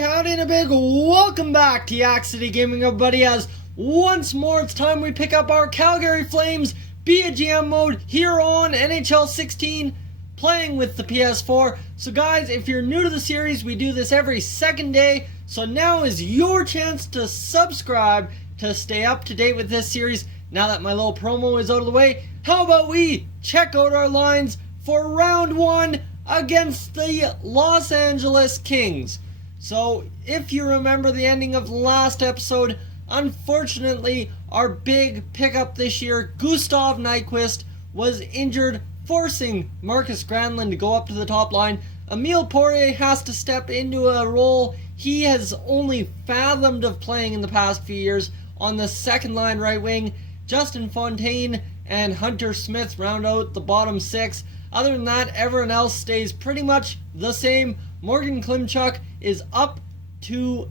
howdy and a big welcome back to Yak-City Gaming, everybody, as once more it's time we pick up our Calgary Flames BGM mode here on NHL 16, playing with the PS4. So guys, if you're new to the series, we do this every second day, so now is your chance to subscribe to stay up to date with this series. Now that my little promo is out of the way, how about we check out our lines for round one against the Los Angeles Kings. So, if you remember the ending of the last episode, unfortunately, our big pickup this year, Gustav Nyquist, was injured, forcing Marcus Granlund to go up to the top line. Emile Poirier has to step into a role he has only fathomed of playing in the past few years on the second line right wing. Justin Fontaine and Hunter Smith round out the bottom six. Other than that, everyone else stays pretty much the same. Morgan Klimchuk is up to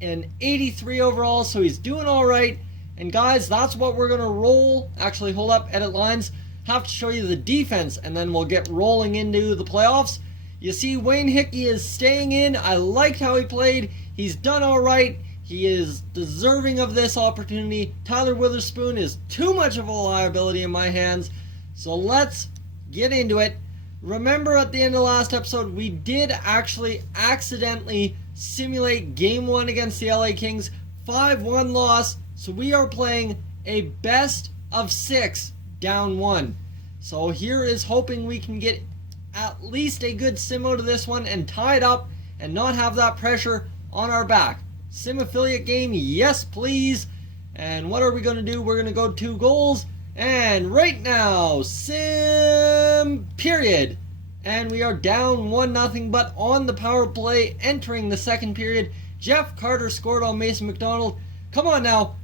an 83 overall, so he's doing all right. And guys, that's what we're going to roll. Actually, hold up, edit lines. Have to show you the defense, and then we'll get rolling into the playoffs. You see, Wayne Hickey is staying in. I liked how he played. He's done all right. He is deserving of this opportunity. Tyler Witherspoon is too much of a liability in my hands. So let's get into it. Remember at the end of the last episode, we did actually accidentally simulate game one against the LA Kings. 5-1 loss. So we are playing a best of 6 down 1. So here is hoping we can get at least a good simo to this one and tie it up and not have that pressure on our back. Sim affiliate game, yes please. And what are we going to do? We're going to go 2 goals. And right now, sim period. And we are down 1-0, but on the power play entering the second period, Jeff Carter scored on Mason McDonald. Come on now.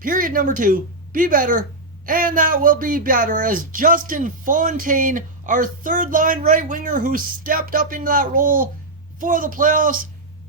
Period number 2. Be better. And that will be better as Justin Fontaine, our third line right winger who stepped up into that role for the playoffs,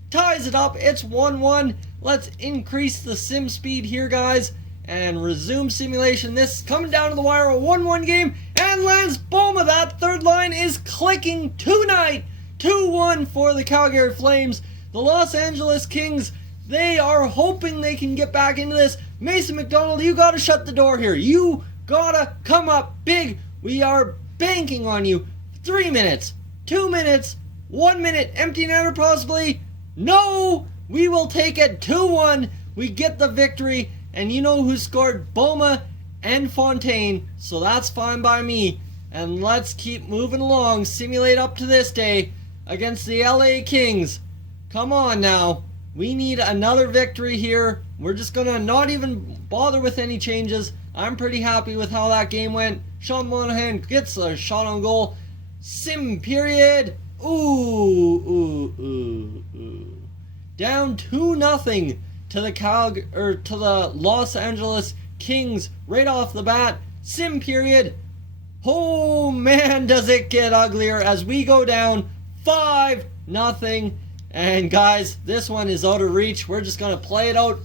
ties it up. It's 1-1. Let's increase the sim speed here, guys, and resume simulation. This is coming down to the wire, a 1-1 game, and Lance Boma, that third line is clicking tonight. 2-1 for the Calgary Flames. The Los Angeles Kings, they are hoping they can get back into this. Mason McDonald, you gotta shut the door here. You gotta come up big. We are banking on you. 3 minutes, 2 minutes, 1 minute, empty netter possibly. No, we will take it. 2-1. We get the victory. And you know who scored? Boma and Fontaine. So that's fine by me. And let's keep moving along. Simulate up to this day against the LA Kings. Come on now. We need another victory here. We're just going to not even bother with any changes. I'm pretty happy with how that game went. Sean Monahan gets a shot on goal. Sim period. Ooh. Down 2-0. To the Los Angeles Kings right off the bat. Sim period. Oh man, does it get uglier as we go down 5-0. And guys, this one is out of reach. We're just going to play it out.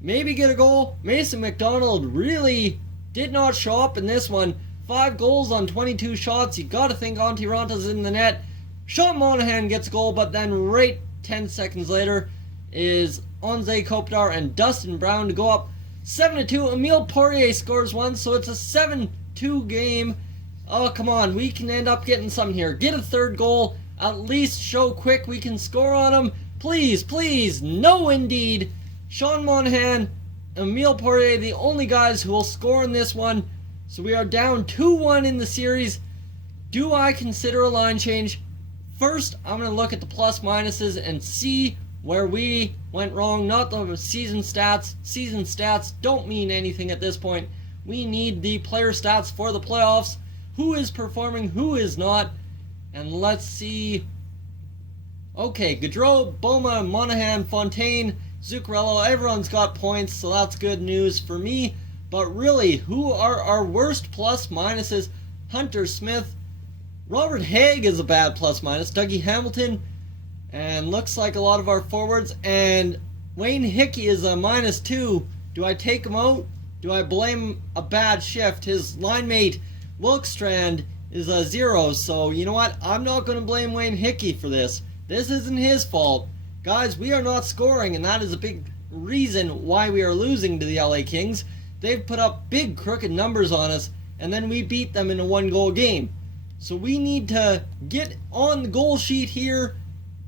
Maybe get a goal. Mason McDonald really did not show up in this one. 5 goals on 22 shots. You got to think Antti Ranta's in the net. Sean Monahan gets a goal, but then right 10 seconds later is Anze Kopitar and Dustin Brown to go up 7-2. Emile Poirier scores one, so it's a 7-2 game. Oh, come on. We can end up getting something here. Get a third goal. At least show quick we can score on them. Please, please. No, indeed. Sean Monahan, Emile Poirier, the only guys who will score in this one. So we are down 2-1 in the series. Do I consider a line change? First, I'm going to look at the plus minuses and see where we went wrong. Not the season stats. Season stats don't mean anything at this point. We need the player stats for the playoffs. Who is performing, who is not. And let's see. Okay, Gaudreau, Boma, Monahan, Fontaine, Zuccarello, everyone's got points, so that's good news for me. But really, who are our worst plus minuses? Hunter Smith. Robert Haig is a bad plus minus. Dougie Hamilton. And looks like a lot of our forwards. And Wayne Hickey is a -2. Do I take him out? Do I blame a bad shift? His line mate, Wilkstrand, is a 0. So, you know what? I'm not going to blame Wayne Hickey for this. This isn't his fault. Guys, we are not scoring, and that is a big reason why we are losing to the LA Kings. They've put up big crooked numbers on us, and then we beat them in a 1-goal game. So we need to get on the goal sheet here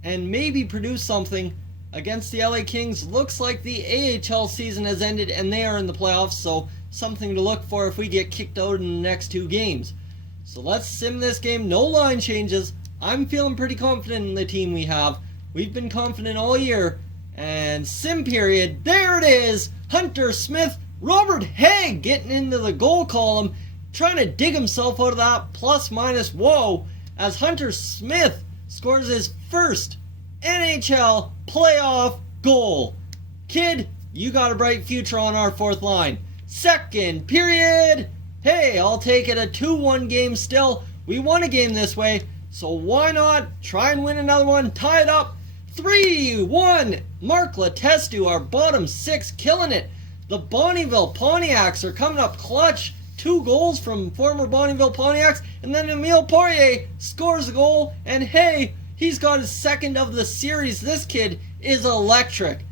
and maybe produce something against the LA Kings. Looks like the AHL season has ended and they are in the playoffs, so something to look for if we get kicked out in the next 2 games. So let's sim this game. No line changes. I'm feeling pretty confident in the team we have. We've been confident all year. And sim period. There it is. Hunter Smith. Robert Haig getting into the goal column, trying to dig himself out of that plus-minus woe as Hunter Smith scores his first NHL playoff goal. Kid, you got a bright future on our 4th line. Second period. Hey, I'll take it, a 2-1 game still. We won a game this way, so why not try and win another one? Tie it up. 3-1. Mark Letestu, our bottom 6, killing it. The Bonnyville Pontiacs are coming up clutch. 2 goals from former Bonnyville Pontiacs, and then Emile Poirier scores a goal, and hey, he's got his 2nd of the series. This kid is electric.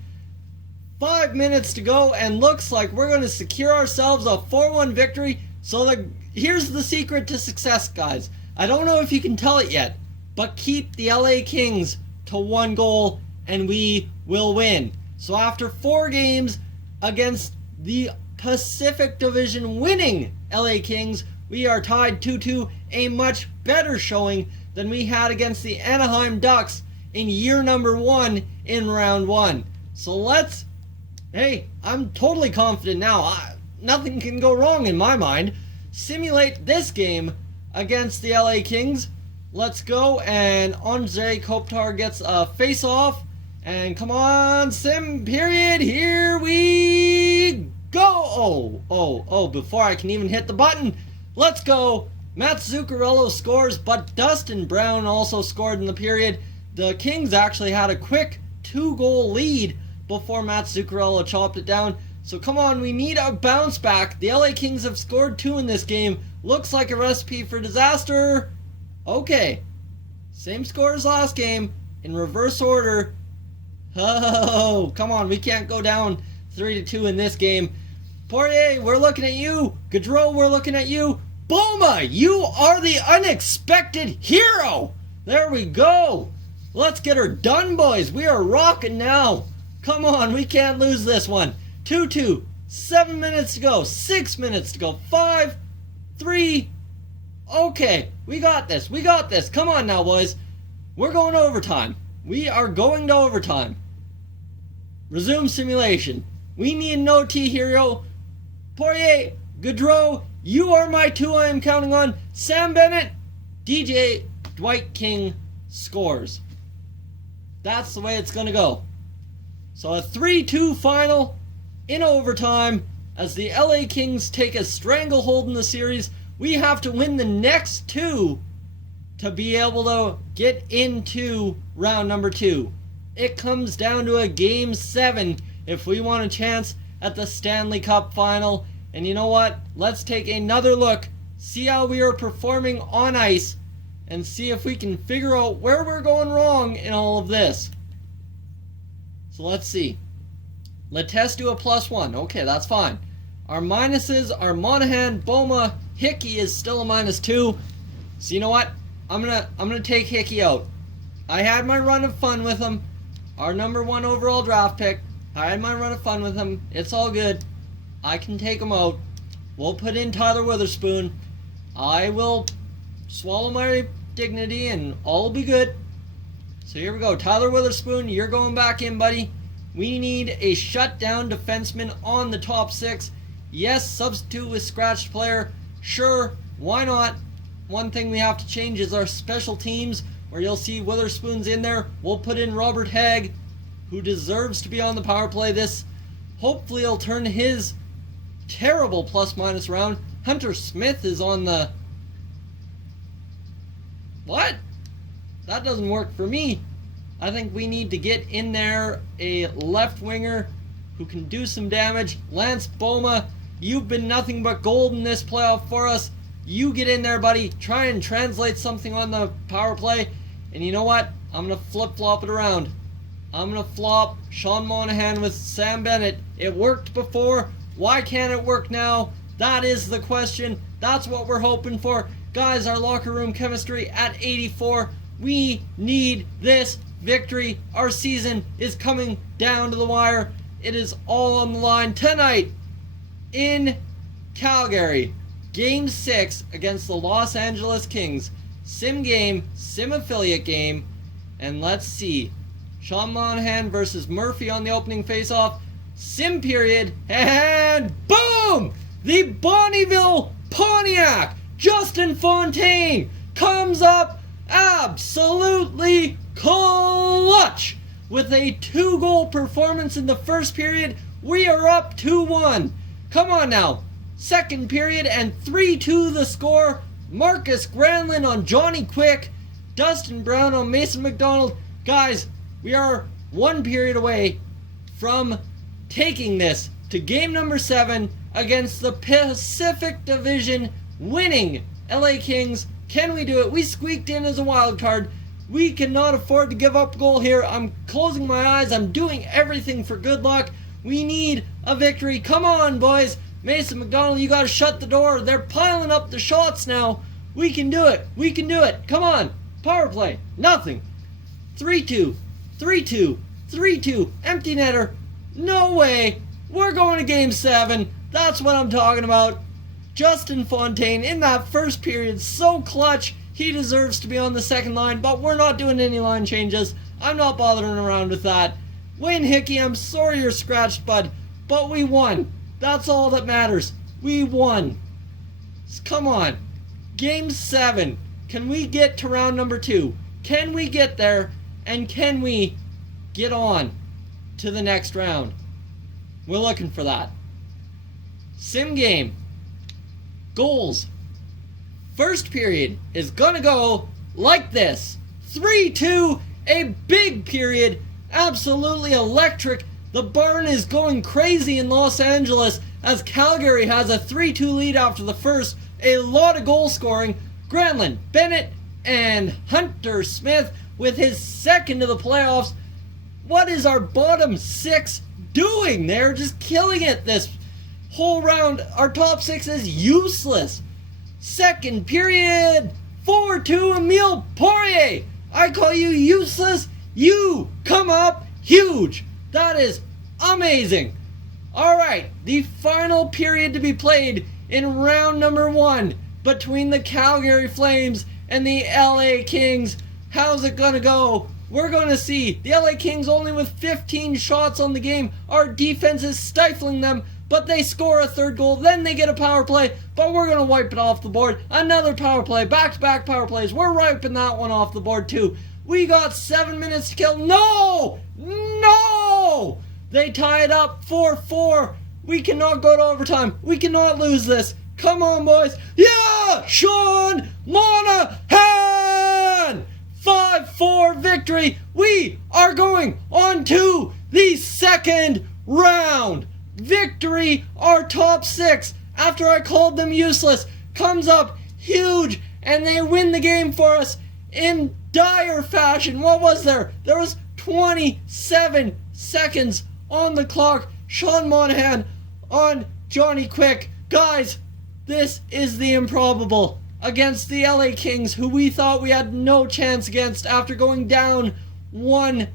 5 minutes to go, and looks like we're going to secure ourselves a 4-1 victory. So here's the secret to success, guys. I don't know if you can tell it yet, but keep the LA Kings to 1 goal, and we will win. So after 4 games against the Pacific Division winning LA Kings, we are tied 2-2, a much better showing than we had against the Anaheim Ducks in year number 1 in round 1. So hey, I'm totally confident now. Nothing can go wrong in my mind. Simulate this game against the LA Kings. Let's go, and Andrei Kopitar gets a face-off. And come on, sim period, here we go. Before I can even hit the button, let's go. Matt Zuccarello scores, but Dustin Brown also scored in the period. The Kings actually had a quick 2-goal lead before Matt Zuccarello chopped it down. So come on, we need a bounce back. The LA Kings have scored 2 in this game. Looks like a recipe for disaster. Okay, same score as last game, in reverse order. Oh, come on, we can't go down 3-2 in this game. Poirier, we're looking at you. Gaudreau, we're looking at you. Boma, you are the unexpected hero. There we go. Let's get her done, boys. We are rocking now. Come on, we can't lose this one. 2-2, 7 minutes to go, 6 minutes to go, 5, 3. Okay, we got this. We got this. Come on now, boys. We're going to overtime. We are going to overtime. Resume simulation. We need an OT hero. Poirier, Gaudreau, you are my 2 I am counting on. Sam Bennett, DJ, Dwight King scores. That's the way it's going to go. So a 3-2 final in overtime as the LA Kings take a stranglehold in the series. We have to win the next 2 to be able to get into round number 2. It comes down to a game 7 if we want a chance at the Stanley Cup final. And you know what? Let's take another look, see how we are performing on ice, and see if we can figure out where we're going wrong in all of this. So let's see. Letestu a +1. Okay, that's fine. Our minuses are Monahan, Boma, Hickey is still a -2. So you know what? I'm gonna take Hickey out. I had my run of fun with him. Our number 1 overall draft pick. I had my run of fun with him. It's all good. I can take him out. We'll put in Tyler Witherspoon. I will swallow my dignity and all will be good. So here we go. Tyler Witherspoon, you're going back in, buddy. We need a shutdown defenseman on the top 6. Yes, substitute with scratched player. Sure, why not? One thing we have to change is our special teams, where you'll see Witherspoon's in there. We'll put in Robert Haig, who deserves to be on the power play. This hopefully will turn his terrible plus-minus around. Hunter Smith is on the... What? That doesn't work for me. I think we need to get in there a left winger who can do some damage. Lance Boma, you've been nothing but gold in this playoff for us. You get in there, buddy. Try and translate something on the power play. And you know what? I'm going to flip-flop it around. I'm going to flop Sean Monahan with Sam Bennett. It worked before. Why can't it work now? That is the question. That's what we're hoping for. Guys, our locker room chemistry at 84. We need this victory. Our season is coming down to the wire. It is all on the line tonight in Calgary. Game 6 against the Los Angeles Kings. Sim game, sim affiliate game. And let's see. Sean Monahan versus Murphy on the opening faceoff. Sim period. And boom! The Bonneville Pontiac, Justin Fontaine, comes up absolutely clutch with a 2-goal performance in the first period. We are up 2-1. Come on now. Second period and 3-2 the score. Marcus Granlund on Johnny Quick. Dustin Brown on Mason McDonald. Guys, we are 1 period away from taking this to game number 7 against the Pacific Division winning LA Kings. Can we do it? We squeaked in as a wild card. We cannot afford to give up a goal here. I'm closing my eyes. I'm doing everything for good luck. We need a victory. Come on, boys. Mason McDonald, you got to shut the door. They're piling up the shots now. We can do it. We can do it. Come on. Power play. Nothing. 3-2. 3-2. 3-2. Empty netter. No way. We're going to game 7. That's what I'm talking about. Justin Fontaine in that first period, so clutch. He deserves to be on the second line, but we're not doing any line changes. I'm not bothering around with that. Wayne Hickey, I'm sorry you're scratched, bud, but we won. That's all that matters. We won. Come on. Game 7. Can we get to round number 2? Can we get there? And can we get on to the next round? We're looking for that. Sim game. Goals. First period is gonna go like this. 3-2. A big period. Absolutely electric. The barn is going crazy in Los Angeles as Calgary has a 3-2 lead after the first. A lot of goal scoring. Granlund, Bennett, and Hunter Smith with his second of the playoffs. What is our bottom 6 doing? They're just killing it this whole round. Our top 6 is useless. Second period, 4-2 Emile Poirier. I call you useless. You come up huge. That is amazing. All right, the final period to be played in round number 1 between the Calgary Flames and the LA Kings. How's it gonna go? We're gonna see. The LA Kings only with 15 shots on the game. Our defense is stifling them, but they score a third goal. Then they get a power play, but we're gonna wipe it off the board. Another power play, back-to-back power plays. We're wiping that one off the board too. We got 7 minutes to kill. No! No! They tie it up 4-4. We cannot go to overtime. We cannot lose this. Come on, boys. Yeah! Sean Monahan! 5-4 victory. We are going on to the second round. Victory, our top 6, after I called them useless, comes up huge, and they win the game for us in dire fashion. What was there? There was 27 seconds on the clock. Sean Monahan on Johnny Quick. Guys, this is the improbable against the LA Kings, who we thought we had no chance against after going down 1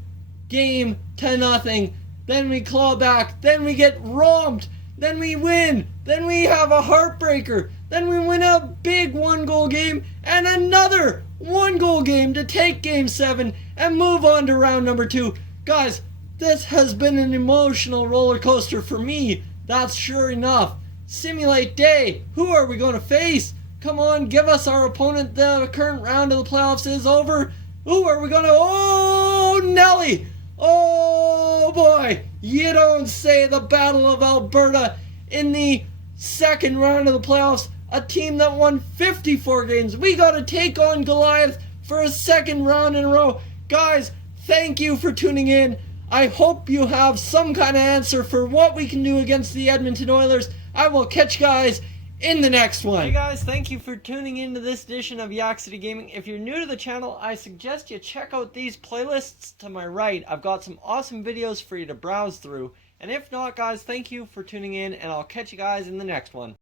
game to nothing. Then we claw back. Then we get romped. Then we win. Then we have a heartbreaker. Then we win a big 1-goal game and another 1-goal game to take game 7 and move on to round number 2. Guys, this has been an emotional roller coaster for me. That's sure enough. Simulate day. Who are we going to face? Come on, give us our opponent. The current round of the playoffs is over. Who are we going to... Oh, Nelly. Oh boy, you don't say. The Battle of Alberta in the second round of the playoffs. A team that won 54 games. We got to take on Goliath for a second round in a row. Guys, thank you for tuning in. I hope you have some kind of answer for what we can do against the Edmonton Oilers. I will catch you guys in the next one. Hey guys, thank you for tuning into this edition of Yak-City Gaming. If you're new to the channel, I suggest you check out these playlists to my right. I've got some awesome videos for you to browse through. And if not, guys, thank you for tuning in, and I'll catch you guys in the next one.